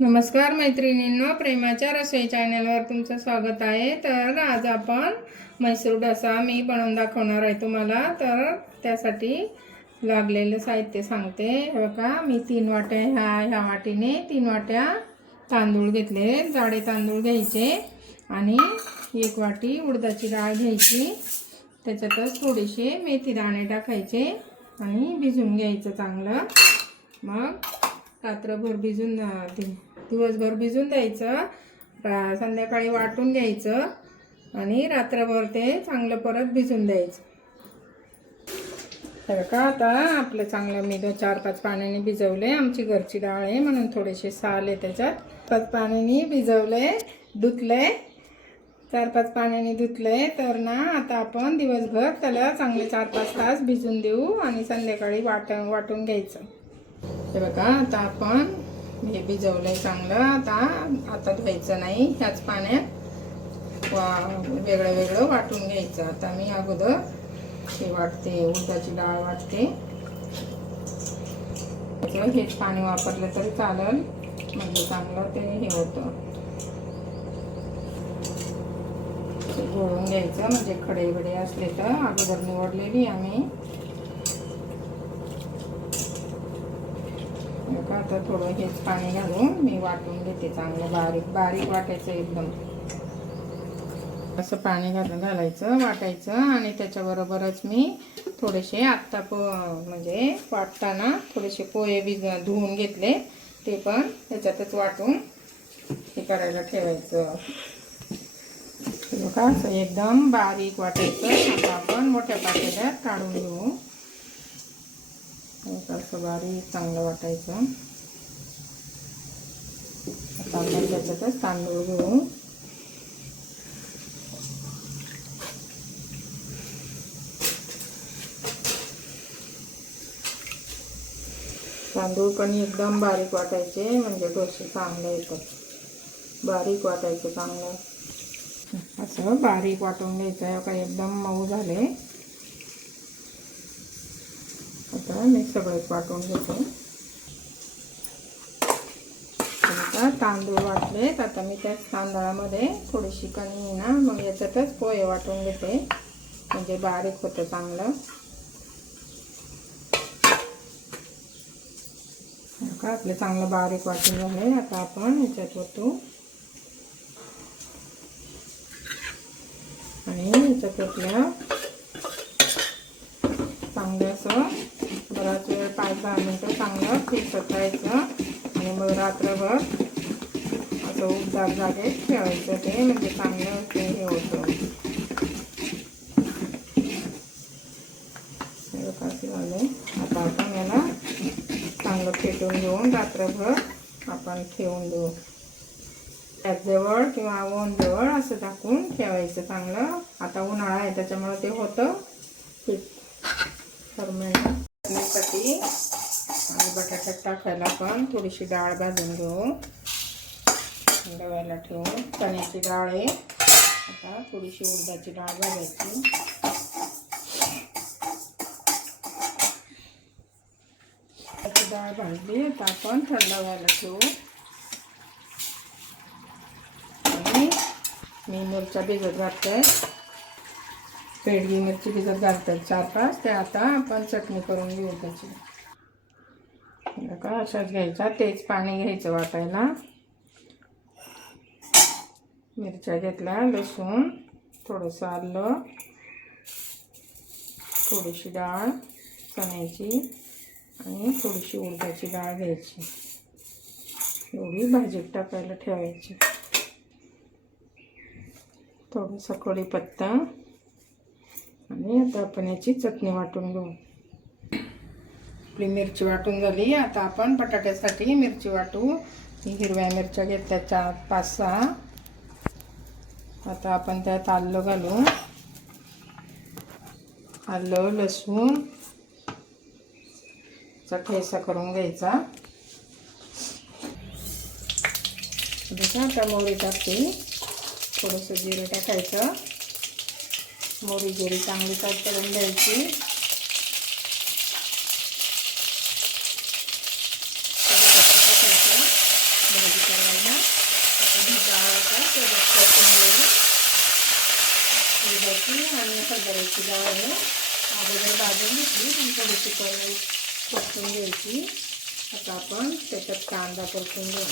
नमस्कार मैत्रिणींनो, प्रेमाच्या रसोई चॅनलवर तुमचं स्वागत आहे। तर आज आपण म्हैसूर डोसा मी बनवून दाखवणार आहे तुम्हाला। तर त्यासाठी लागलेलं साहित्य सांगते। हे बघा, मी 3 वाट्या ह्या वाटीने 3 वाट्या तांदूळ घेतले। जाडे तांदूळ घ्यायचे आणि 1 वाटी उडदाची डाळ घ्यायची। त्याच्यातच थोडेसे मेथी दाणे टाकायचे आणि भिजून घ्यायचं चांगलं। मग रात्रभर भिजून दिवसभर भिजून द्यायचं, संध्याकाळी वाटून घ्यायचं आणि रात्रभर ते चांगलं परत भिजून द्यायचं। तर का आता आपलं चांगलं मी 4-5 पाण्याने भिजवले। आमची घरची डाळ आहे म्हणून थोडेसे साल आहे त्याच्यात। 5 पाण्याने भिजवले, धुतले, 4-5 पाण्याने धुतले। तर ना आता आपण दिवसभर त्याला चांगले 4-5 तास भिजून देऊ आणि संध्याकाळी वाटून घ्यायचं। हे बघा, आता आपण हे भिजवलंय चांगलं। आता धुवायचं नाही, ह्याच पाण्यात वेगळं वेगळं वाटून घ्यायचं। आता मी अगोदर हे वाटते, उडदाची डाळ वाटते। हेच पाणी वापरलं तरी चालेल, म्हणजे चांगलं ते हे होतं। घोळून घ्यायचं, म्हणजे खडे बिडे असले तर अगोदर निवडलेली आम्ही। आता थोडं हेच पाणी घालून मी वाटून घेते चांगलं। बारीक बारीक वाटायचं एकदम। असं पाणी घालायचं, वाटायचं आणि त्याच्याबरोबरच मी थोडेसे म्हणजे वाटताना थोडेसे पोहे धुवून घेतले, ते पण त्याच्यातच वाटून हे करायला ठेवायचं। बघा, असं एकदम बारीक वाटायचं। आता आपण मोठ्या पातेल्यात काढून घेऊ। असं बारीक चांगलं वाटायचं। आता आपण त्याच्यातच तांदूळ घेऊ। तांदूळ पण एकदम बारीक वाटायचे, म्हणजे डोसे चांगले येतात। बारीक वाटायचं चांगलं, असं बारीक वाटून घ्यायचं। का एकदम मऊ झाले। आता मी सगळंच वाटून घेते। आता तांदूळ वाटलेत, आता मी त्याच तांदळामध्ये थोडीशी कणी ना, मग याच्यातच पोहे वाटून घेते, म्हणजे बारीक होतं चांगलं। का आपले चांगलं बारीक वाटून झाले। आता आपण ह्याच्यात ओतू आणि ह्याच्यात ओतल्या चांगलं असं बराच वेळ 5-10 मिनिटं चांगलं फेटत राहायचं आणि मग रात्रभर असं उबदार जागेत ठेवायचं ते, म्हणजे चांगलं ते हे होतं। कसं झालंय, आता आपण याला चांगलं फेटून घेऊन रात्रभर आपण ठेवून देऊ। त्याजवळ किंवा ओव्हनजवळ असं टाकून ठेवायचं चांगलं। आता उन्हाळा आहे त्याच्यामुळे ते होतं फर्मेंटसाठी। आणि बटाट्यात टाकायला पण थोडीशी डाळ भाजून घेऊ, डब्याला ठेवून। चण्याची डाळ आहे, आता थोडीशी उडदाची डाळ भाजायची। डाळ भाजली, आता आपण थंड व्हायला ठेवू। आणि मी मिरच्या भिजत घालते, पेडगी मिरची भिजत घालते 4-5। ते आता आपण चटणी करून घेऊ त्याची। का अशाच घ्यायचा, तेच पाणी घ्यायचं वाटायला। मिरच्या घेतल्या, लसूण, थोडंसं आलं, थोडीशी डाळ चण्याची आणि थोडीशी उडदाची डाळ घ्यायची। एवढी भाजीत टाकायला ठेवायची। थोडासा कढीपत्ता आणि आता आपण याची चटणी वाटून घेऊ। आपली मिरची वाटून झाली, आता आपण बटाट्यासाठी मिरची वाटू। हिरव्या मिरच्या घेतल्या 4-5-6। आता आपण त्यात आलं घालू, आलं, लसूण चा ठेचा करून घ्यायचा। आता मोहरी टाकते, थोडंसं जिरं टाकायचं। मोहरी जिरी चांगली करून द्यायची। भाजी मसाल्याची आणि हरभऱ्याची डाळ आहे. अगोदर भाजून घेतली आणि थोडीशी परतून घ्यायची. आता आपण त्याच्यात कांदा परतून घेऊ.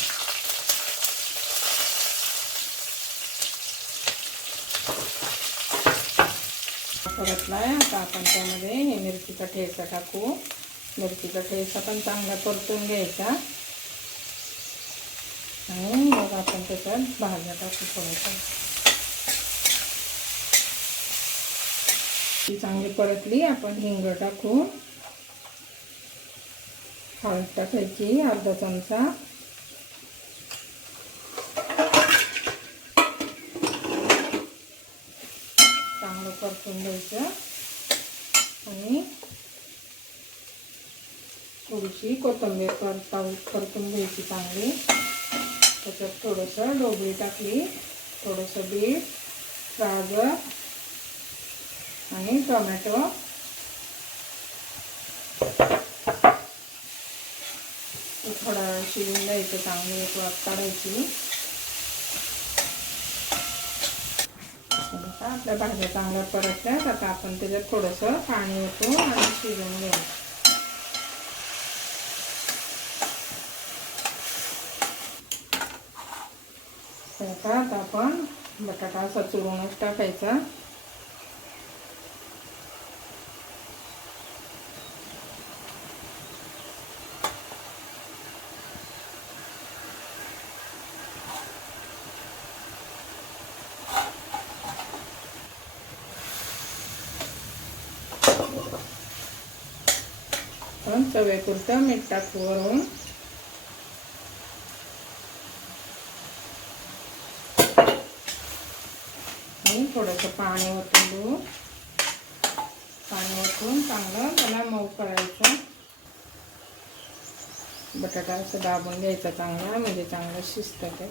परतलाय. आता आपण त्यामध्ये हे मिरचीचा ठेचा टाकू. मिरचीचा ठेचा पण चांगला परतून घ्यायचा आणि मग आपण त्याच्यात भाज्या टाकू. थोडंसं ती चांगली परतली. आपण हिंग टाकू. हळद टाकायची अर्धा चमचा. चांगलं परतून घ्यायचं आणि थोडीशी कोथिंबीर परतून घ्यायची चांगली. त्याच्यात थोडंसं ढोबळी टाकली, थोडंसं बीट, गाजर आणि टोमॅटो. थोडा शिजून द्यायचं. चांगली एक वाफ काढायची. आपल्या भाज्या चांगल्या परतल्यात. आता आपण त्याच्यात थोडंसं पाणी ओतू आणि शिजवून घेऊ. आता आपण बटाटा असा चुरूनच टाकायचा. पण चवीपुरतं मीठ टाकू वरून. आणि थोडंसं पाणी ओतून देऊ. पाणी ओतून चांगलं त्याला मऊ करायचं. बटाटा असं दाबून घ्यायचा चांगला, म्हणजे चांगलं शिजतं ते.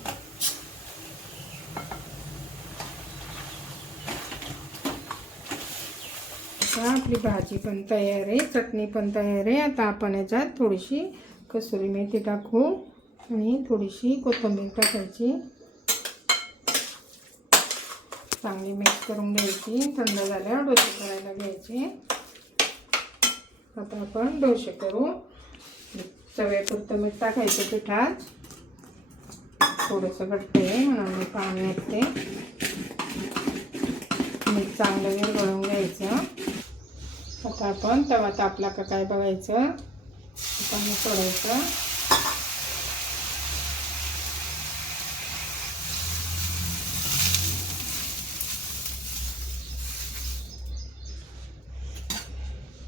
आता आपली भाजी पण तयार आहे, चटणी पण तयार आहे. आता आपण याच्यात थोडीशी कसुरी मेथी टाकू आणि थोडीशी कोथिंबीर टाकायची. चांगली मिक्स करून घ्यायची. थंड झाल्यावर डोसे करायला घ्यायचे. आता आपण डोसे करू. चवीपुरतं मीठ टाकायचं पिठात. थोडंसं घट्ट आहे म्हणून मी पाणी घालते. मीठ चांगलं विरघळून घ्यायचं. आता आपण तवा तापला का काय बघायचं. पाणी सोडायचं.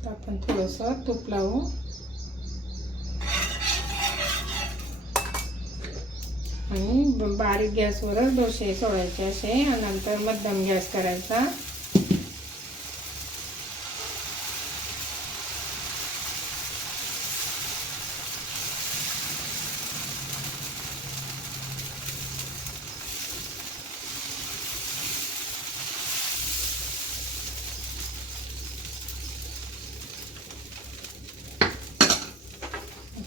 आपण थोडंसं तूप लावू आणि बारीक गॅसवरच डोसे सोडायचे असे. आणि नंतर मध्यम गॅस करायचा.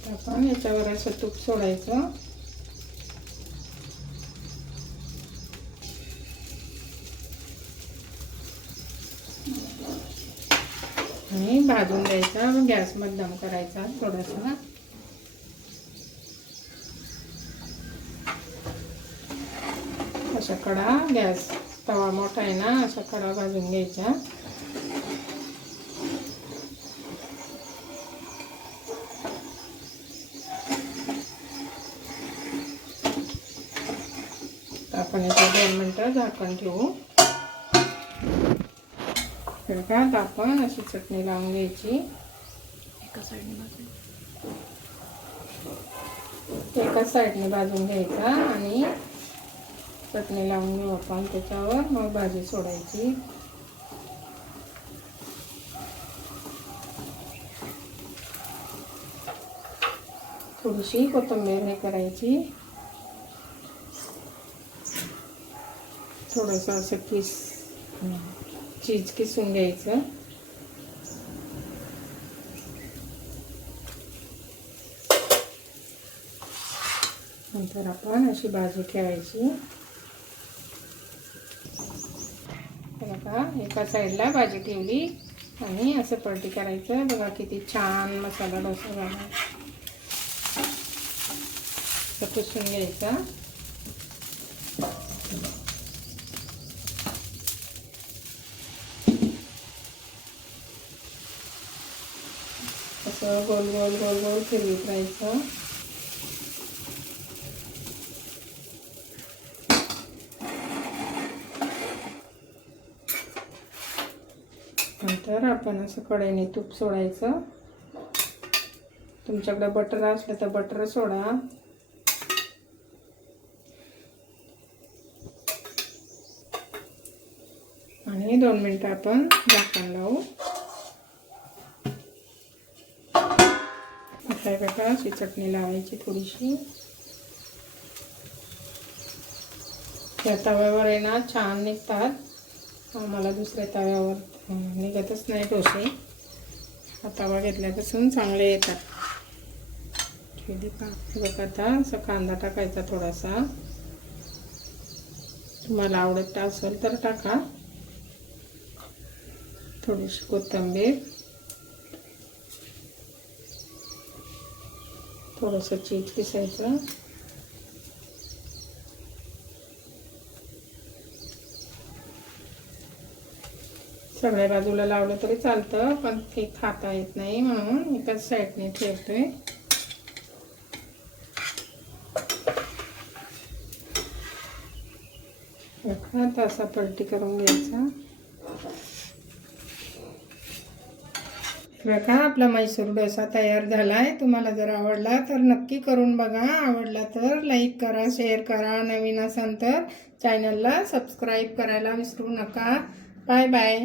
आपण याच्यावर असं तूप सोडायचं. आणि भाजून द्यायचा. गॅस मध्यम करायचा थोडासा. अशा कडा, गॅस तवा मोठा आहे ना, अशा कडा भाजून घ्यायच्या. आपण याच्या 2 मिनिटं झाकण ठेवू. तर का आता आपण अशी चटणी लावून घ्यायची. एका साईडने भाजून घ्यायचा आणि चटणी लावून घेऊ आपण त्याच्यावर. मग भाजी सोडायची. थोडीशी कोथिंबीर हे करायची. थोडंसं असं चीज किसून घ्यायचं. नंतर आपण अशी भाजी ठेवायची. तर आता एका साईडला भाजी ठेवली आणि असं पलटी करायचं. बघा किती छान मसाला डोसा झाला. असं पुसून घ्यायचा. असं गोल गोल गोल गोल फिरवत राहायचं. नंतर आपण असं कढईने तूप सोडायचं. तुमच्याकडे बटर असलं तर बटर सोडा. आणि 2 मिनिटं आपण झाकण लावू. आता बघा अशी चटणी लावायची थोडीशी. त्या तव्यावर आहे ना छान निघतात. मला दुसऱ्या तव्यावर निघतच नाही डोसे. हा तवा घेतल्यापासून चांगले येतात. बघा आता असं कांदा टाकायचा थोडासा. तुम्हाला आवडत असेल तर टाका. थोडीशी कोथिंबीर, थोडंसं चीज पिसायचं. सगळ्या बाजूला लावलं तरी चालतं, पण ते खाता येत नाही म्हणून एकाच साईडने ठेवतोय. बघा असा पलटी करून घ्यायचा. बघा आपला म्हैसूर डोसा तयार झाला आहे. तुम्हाला जर आवडला तर नक्की करून बघा. आवडला तर लाईक करा, शेअर करा. नवीन असाल तर चॅनलला सबस्क्राईब करायला विसरू नका. Bye bye.